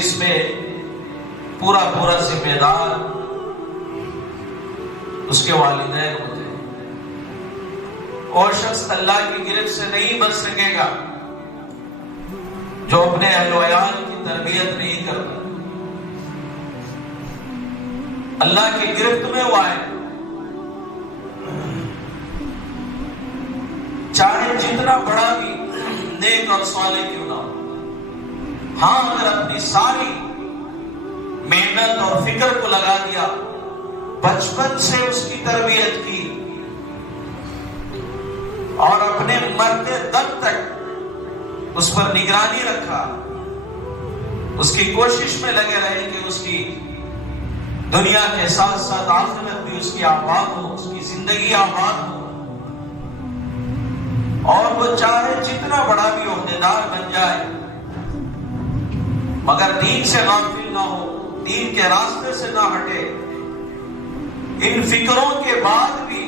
اس میں پورا ذمہ دار اس کے والدین ہوتے ہیں. اور شخص اللہ کی گرفت سے نہیں بچ سکے گا جو اپنے اہل و عیال کی تربیت نہیں کرتا. اللہ کی گرفت میں وہ آئے، چاہے جتنا بڑا بھی نیک اور صالح کیوں نہ ہو. ہاں اگر اپنی ساری محنت اور فکر کو لگا دیا، بچپن سے اس کی تربیت کی اور اپنے مرتے دم تک اس پر نگرانی رکھا، اس کی کوشش میں لگے رہے کہ اس کی دنیا کے ساتھ ساتھ آخرت بھی اس کی آباد ہو، اس کی زندگی آباد ہو، اور وہ چاہے جتنا بڑا بھی عہدیدار بن جائے مگر دین سے غافل نہ ہو، دین کے راستے سے نہ ہٹے. ان فکروں کے بعد بھی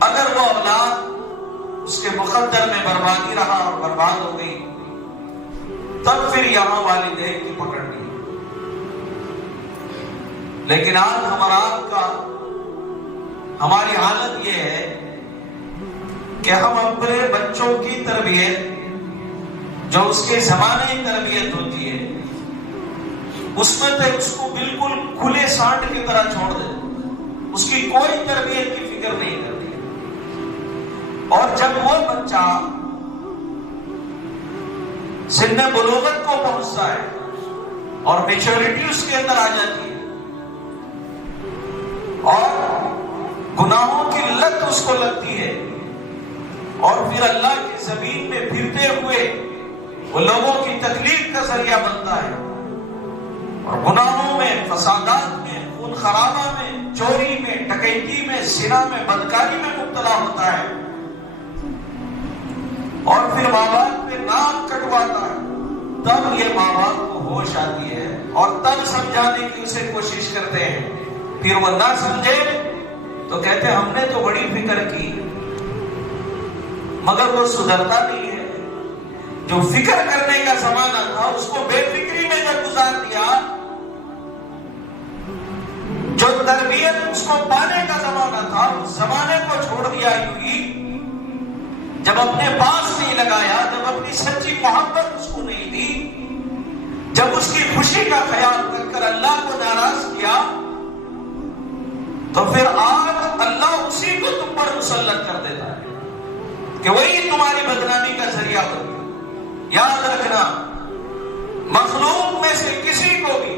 اگر وہ اولاد اس کے مقدر میں بربادی رہا اور برباد ہو گئی، تب پھر یہاں والدین کی پکڑ لی. لیکن آج ہماری حالت یہ ہے کہ ہم اپنے بچوں کی تربیت جو اس کے زمانے کی تربیت ہوتی ہے اس میں تو اس کو بالکل کھلے سانٹ کی طرح چھوڑ دے، اس کی کوئی تربیت کی فکر نہیں کرتی. اور جب وہ بچہ سن بلوغت کو پہنچتا ہے اور میچورٹی اس کے اندر آ جاتی ہے اور گناہوں کی لت اس کو لگتی ہے اور پھر اللہ کی زمین میں پھرتے ہوئے وہ لوگوں کی تکلیف کا ذریعہ بنتا ہے اور گناہوں میں، فسادات میں، خون خرابہ میں، چوری میں، ڈکیتی میں، زنا میں، بدکاری میں مبتلا ہوتا ہے اور پھر ماں باپ پہ ناک کٹواتا ہے، تب یہ ماں باپ کو ہوش آتی ہے اور تب سمجھانے کی اسے کوشش کرتے ہیں. پھر وہ نہ سمجھے تو کہتے ہیں ہم نے تو بڑی فکر کی، مگر وہ سدھرتا نہیں ہے. جو فکر کرنے کا زمانہ تھا اس کو بے فکری میں جب گزار دیا، جو تربیت اس کو پانے کا زمانہ تھا اس زمانے کو چھوڑ دیا یوں ہی. جب اپنے پاس نہیں لگایا، جب اپنی سچی محبت اس کو نہیں دی، جب اس کی خوشی کا خیال رکھ کر اللہ کو ناراض کیا، تو پھر آج اللہ اسی کو تم پر مسلط کر دیتا ہے کہ وہی تمہاری بدنامی کا ذریعہ بن. یاد رکھنا، مخلوق میں سے کسی کو بھی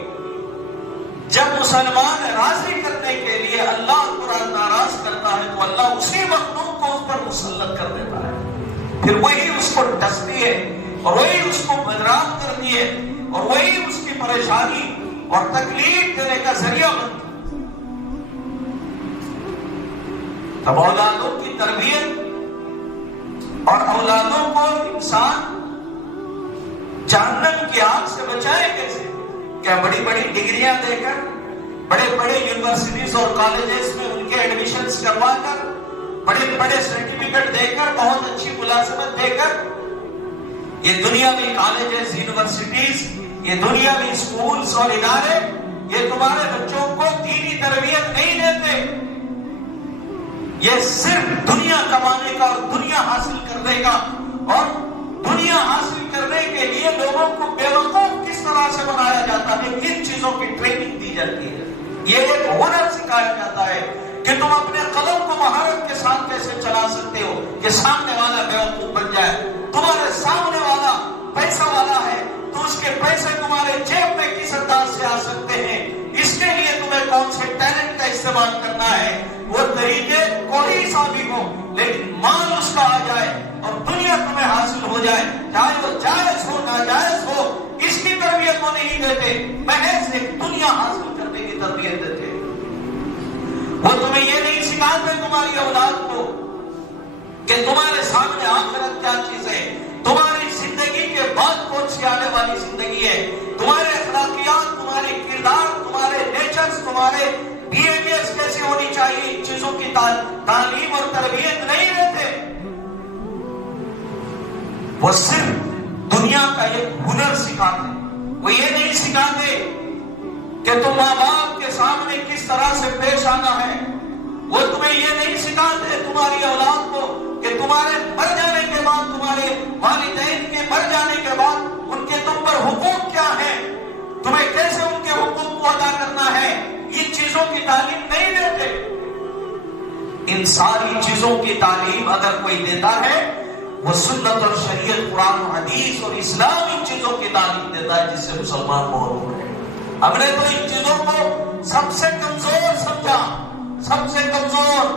جب مسلمان راضی کرنے کے لیے اللہ کو ناراض کرتا ہے تو اللہ اسی مخلوق کو اس پر مسلط کر دیتا ہے. پھر وہی اس کو ڈستی ہے اور وہی اس کو بدنام کرتی ہے اور وہی اس کی پریشانی اور تکلیف دینے کا ذریعہ بنتی ہے. تب اولادوں کی تربیت اور اولادوں کو انسان جہنم کی آگ سے بچائے کیسے؟ کیا بڑی بڑی ڈگریاں دے کر، بڑے بڑے یونیورسٹیز اور کالجز میں ان کے ایڈمیشنز کروا کر، بڑے بڑے سرٹیفکیٹ دے کر، بہت اچھی ملازمت دے کر؟ یہ دنیاوی کالجز، یونیورسٹیز، یہ دنیاوی اسکولز اور ادارے یہ تمہارے بچوں کو دینی تربیت نہیں دیتے. یہ صرف دنیا کمانے کا اور دنیا حاصل کرنے کا، اور دنیا حاصل کرنے کے لیے لوگوں کو بیوقوف کس طرح سے بنایا جاتا ہے، کن چیزوں کی ٹریننگ دی جاتی ہے. یہ ایک ہنر سکھایا جاتا ہے کہ تم اپنے قلم کو مہارت کے ساتھ کیسے چلا سکتے ہو کہ سامنے والا بیوقوف بن جائے. تمہارے سامنے والا پیسہ والا ہے تو اس کے پیسے تمہارے جیب میں کس انداز سے آ سکتے ہیں، اس کے لیے تمہیں کون سے ٹیلنٹ کا استعمال کرنا ہے. وہ طریقے کوئی سا بھی ہو لیکن مال اس کا آ جائے اور دنیا تمہیں حاصل ہو جائے، چاہے وہ جائز ہو ناجائز ہو، اس کی تربیت وہ نہیں دیتے، محض ایک دنیا حاصل کرنے کی تربیت دیتے. وہ تمہیں یہ نہیں سکھاتے تمہاری اولاد کو کہ تمہارے سامنے آخرت کیا چیز ہے، تمہاری زندگی کے بعد کون سی آنے والی زندگی ہے، تمہارے اخلاقیات، تمہارے کردار، تمہارے نیچرز، تمہارے بیہیویئرز کیسے ہونی چاہیے، ان چیزوں کی تعلیم اور تربیت نہیں دیتے. وہ صرف دنیا کا ایک ہنر سکھاتے ہیں. وہ یہ نہیں سکھاتے کہ تم ماں باپ کے سامنے کس طرح سے پیش آنا ہے. وہ تمہیں یہ نہیں سکھاتے تمہاری اولاد کو کہ تمہارے مر جانے کے بعد، تمہارے والدین کے مر جانے کے بعد ان کے تم پر حقوق کیا ہیں، تمہیں کیسے ان کے حقوق کو ادا کرنا ہے. ان چیزوں کی تعلیم نہیں دیتے. ان ساری چیزوں کی تعلیم اگر کوئی دیتا ہے وہ سنت اور شریعت، قرآن و حدیث اور اسلام ان چیزوں کی تعلیم دیتا ہے جس سے مسلمان محروم ہے. ہم نے تو ان چیزوں کو سب سے کمزور سمجھا، سب سے کمزور.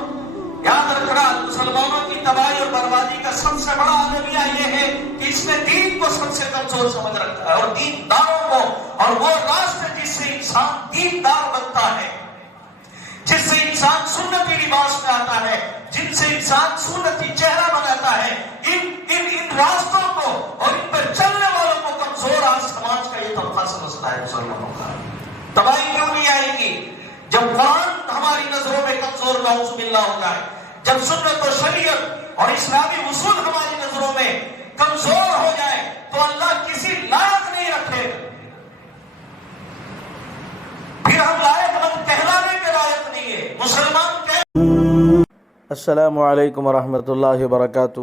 یاد رکھنا، مسلمانوں کی تباہی اور بربادی کا سب سے بڑا المیہ یہ ہے کہ اس نے دین کو سب سے کمزور سمجھ رکھا ہے، اور دین داروں کو. اور وہ راستہ جس سے انسان دین دار بنتا ہے، جس سے انسان سنتی لباس میں آتا ہے، جن سے انسان سنتی چہرہ بناتا ہے، ان راستوں کو اور ان پر چلنے والوں کو کمزور آج سماج کا یہ طبقہ سمجھتا ہے. مسلمانوں کا تباہی کیوں نہیں آئے گی؟ جب قرآن ہماری نظروں میں کمزور نعوذ باللہ ہو جائے، جب سنت و شریعت اور اسلامی اصول ہماری نظروں میں کمزور ہو جائے تو اللہ کسی لائق نہیں رکھے. پھر ہم لائق مند کہلانے کے لائق نہیں ہے. مسلمان السلام علیکم ورحمۃ اللہ وبرکاتہ.